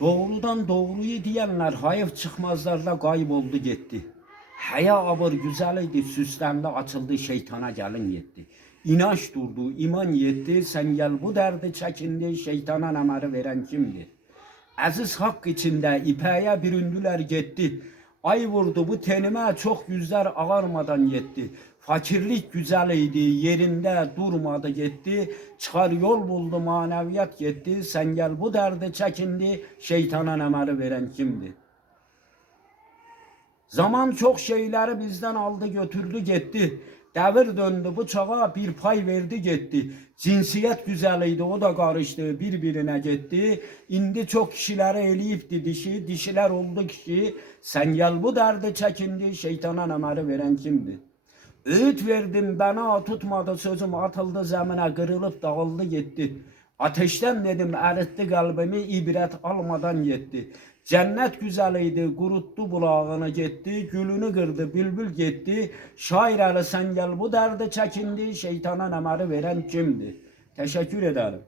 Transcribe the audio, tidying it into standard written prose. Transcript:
Doğrudan doğruyu diyenler hayıf çıkmazlarla kayboldu gitti. Haya abır güzeliydi, süslendi açıldı, şeytana gelin yetti. İnanç durdu, iman yetti, sen gel bu derdi çekindi, şeytana emri veren kimdi? Aziz hak içinde ipeye büründüler gitti. Ay vurdu bu tenime çok yüzler ağarmadan yetti. Fakirlik güzeliydi yerinde durmadı gitti. Çıkar yol buldu maneviyat gitti. Sen gel bu derdi çekindi. Şeytana emri veren kimdi? Zaman çok şeyleri bizden aldı götürdü gitti. Devir döndü bıçağa bir pay verdi gitti. Cinsiyet güzeliydi o da karıştı birbirine gitti. İndi çok kişileri eleyipti dişi. Dişiler oldu kişi. Sen gel bu derdi çekindi. Şeytana emri veren kimdi? Öğüt verdim bana tutmadı sözüm atıldı zemine kırılıp dağıldı gitti. Ateşten dedim eritti kalbimi ibret almadan gitti. Cennet güzeliydi kuruttu bulağını gitti. Gülünü kırdı bülbül gitti. Şair Ali sen gel bu derdi çekindi. Şeytana emri veren kimdi? Teşekkür ederim.